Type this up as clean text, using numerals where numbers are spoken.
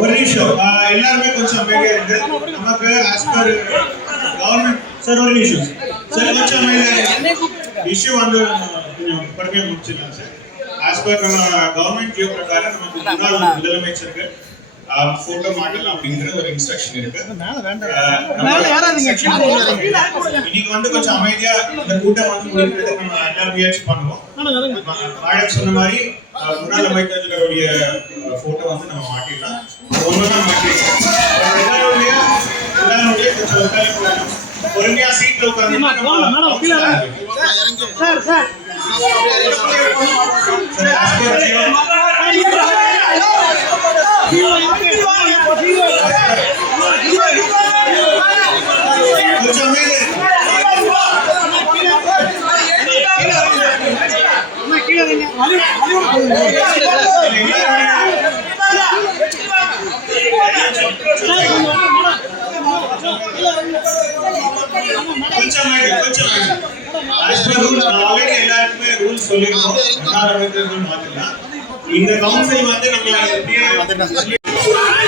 ஒரு நிமிஷம் எல்லாருமே கொஞ்சம் அமைதியா இருக்கு. நமக்கு ஆஸ் பர் கவர்மெண்ட் சார் ஒரு நிமிஷம் சார் கொஞ்சம் அமைதியா இஷ்யூ வந்து கொஞ்சம் பொறுமையா முடிச்சிடலாம் சார். ஆஸ் பர் நம்ம கவர்மெண்ட் ஜியோ பிரகாரம் நமக்கு முன்னாள் முதலமைச்சருக்கு போட்டோ மாடல் அப்படிங்கிற ஒரு இன்ஸ்ட்ரக்ஷன் இருக்கு. இன்னைக்கு வந்து கொஞ்சம் அமைதியா இந்த கூட்டம் வந்து முடிக்கிறதுக்கு நம்ம எல்லா முயற்சி பண்ணுவோம். மேடம் சொன்ன மாதிரி முன்னாள் அமைச்சர்களுடைய போட்டோ வந்து நம்ம மாட்டிடலாம். ஒன்னொன்னா மாட்டிடலாம். எல்லாருடைய கொஞ்சம் பொறுமையா சீட்ல உட்கார்ந்து இந்த கவுன்சில் வந்து நம்ம தெரியல